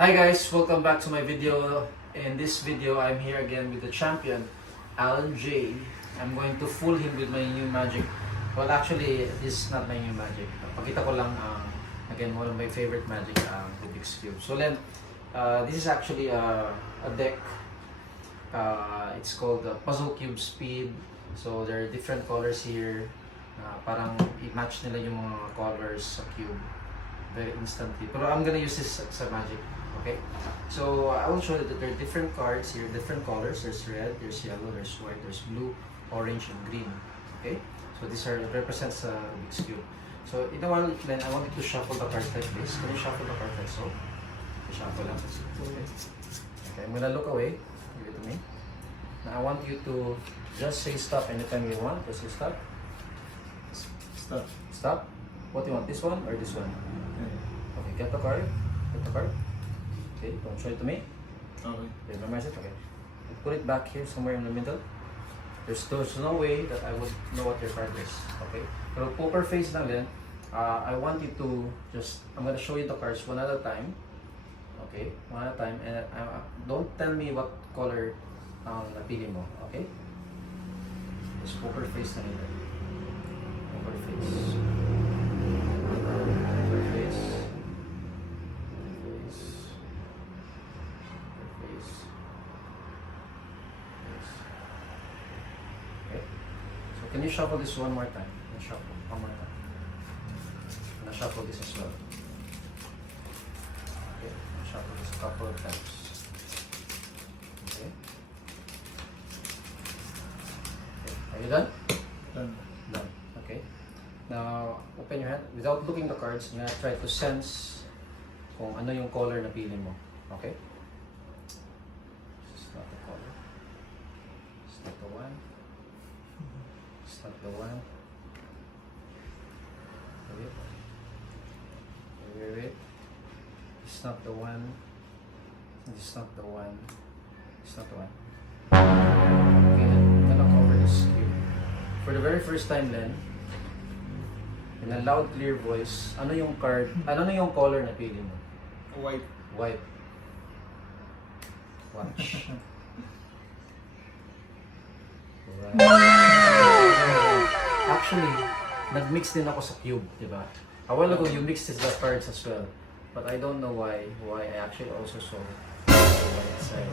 Hi guys, welcome back to my video. In this video, I'm here again with the champion, Alan J. I'm going to fool him with my new magic. Well, actually, this is not my new magic. Pakita ko lang, again, one of my favorite magic, Rubik's Cube. So Len, this is actually a deck. It's called Puzzle Cube Speed. So there are different colors here. Parang i-match nila yung mga colors sa cube very instantly. Pero I'm gonna use this sa magic. Okay, so I will show you that there are different cards here, different colors. There's red, there's yellow, there's white, there's blue, orange, and green. Okay, so these represents Rubik's Cube. So in a while, then I want you to shuffle the cards like this. Can you shuffle the cards like so? Shuffle lang. Okay. Okay, I'm gonna look away. Give it to me. Now I want you to just say stop anytime you want. Just say stop. Stop. Stop. What do you want? This one or this one? Okay, get the card. Get the card. Okay, don't show it to me. Okay. Okay, memorize it. Okay. Put it back here somewhere in the middle. There's no way that I would know what your card is. Okay. Pero poker face lang din. I want you to just, I'm gonna show you the cards one at a time. Okay, one at a time. And don't tell me what color ang napili mo. Okay? Just poker face na nila. Poker face. Poker face. Can you shuffle this one more time? Shuffle one more time. I'm gonna shuffle this as well. Okay, I'll shuffle this a couple of times. Okay. Okay. Are you done? Done. Done. Okay. Now, open your hand. Without looking the cards, you're gonna try to sense kung ano yung color na pili mo. Okay? This is not the color. It's not the one. It's not the one. Wait. Wait. It's not the one. It's not the one. It's not the one. Okay, I'm gonna cover this cube. For the very first time then, in a loud, clear voice, ano yung card, ano na yung color na pili mo? White. White. Watch. Actually, nag-mix din ako sa cube, di ba? A while ago, you mixed the cards as well. But I don't know why I actually also saw the white side.